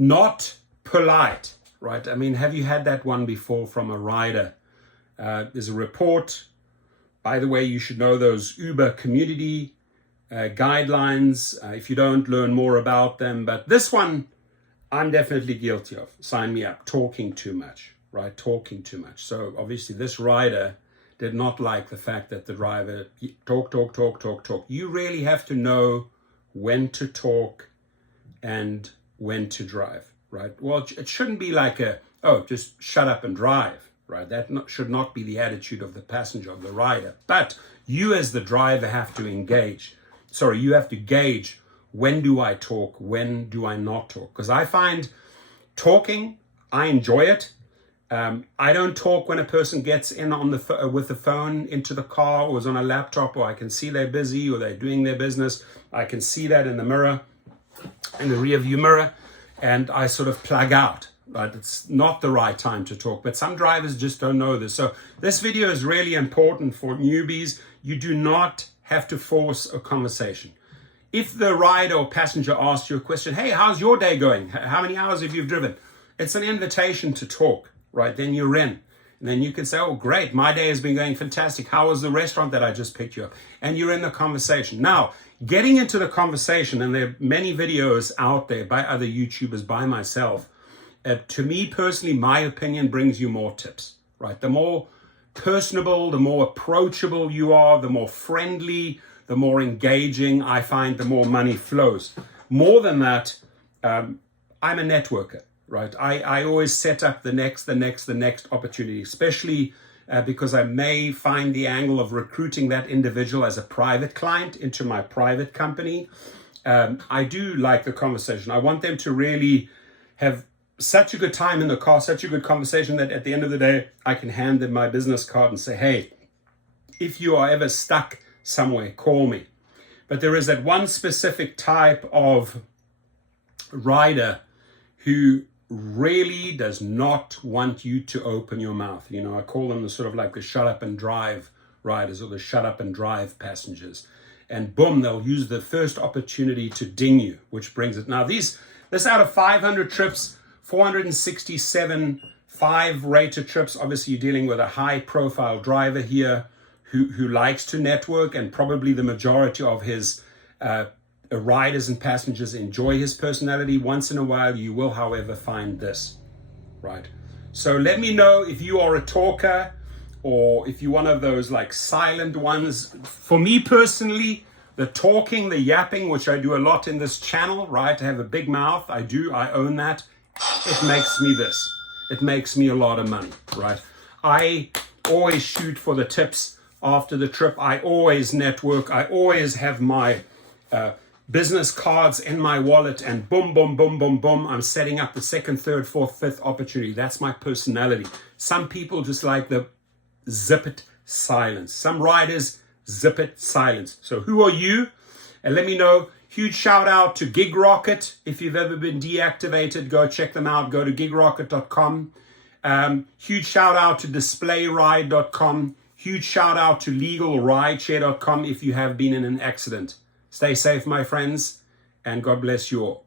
not polite, right? I mean, have you had that one before from a rider? There's a report. By the way, you should know those Uber community guidelines. If you don't, learn more about them. But this one, I'm definitely guilty of. Sign me up. Talking too much, right? Talking too much. So obviously this rider did not like the fact that the driver talk. You really have to know when to talk and when to drive, right? Well, it shouldn't be like just shut up and drive, right? That should not be the attitude of the passenger, of the rider. But you as the driver have to you have to gauge, when do I talk, when do I not talk? Because I find talking, I enjoy it. I don't talk when a person gets in on with the phone into the car or is on a laptop, or I can see they're busy or they're doing their business. I can see that in the mirror, in the rear view mirror, and I sort of plug out, right? It's not the right time to talk, but some drivers just don't know this. So this video is really important for newbies. You do not have to force a conversation. If the rider or passenger asks you a question, hey, how's your day going? How many hours have you driven? It's an invitation to talk, right? Then you're in. And then you can say, oh, great, my day has been going fantastic. How was the restaurant that I just picked you up? And you're in the conversation. Now, getting into the conversation, and there are many videos out there by other YouTubers, by myself, to me personally, my opinion brings you more tips, right? The more personable, the more approachable you are, the more friendly, the more engaging, I find, the more money flows. More than that, I'm a networker, right? I always set up the next opportunity, especially because I may find the angle of recruiting that individual as a private client into my private company. I do like the conversation. I want them to really have such a good time in the car, such a good conversation, that at the end of the day, I can hand them my business card and say, hey, if you are ever stuck somewhere, call me. But there is that one specific type of rider who really does not want you to open your mouth. You know, I call them the sort of like the shut up and drive riders, or the shut up and drive passengers. And boom, they'll use the first opportunity to ding you, which brings it. Now, this out of 500 trips, 467 5-rated trips. Obviously, you're dealing with a high-profile driver here who likes to network, and probably the majority of his riders and passengers enjoy his personality. Once in a while, you will, however, find this, right? So let me know if you are a talker, or if you're one of those like silent ones. For me personally, the talking, the yapping, which I do a lot in this channel, right? I have a big mouth. I own that. It makes me this. It makes me a lot of money, right? I always shoot for the tips after the trip. I always network. I always have my business cards in my wallet, and boom, boom, boom, boom, boom, I'm setting up the second, third, fourth, fifth opportunity. That's my personality. Some people just like the zip it silence. Some riders zip it silence. So who are you? And let me know. Huge shout out to Gig Rocket. If you've ever been deactivated, go check them out. Go to gigrocket.com. Huge shout out to displayride.com. Huge shout out to legalrideshare.com if you have been in an accident. Stay safe, my friends, and God bless you all.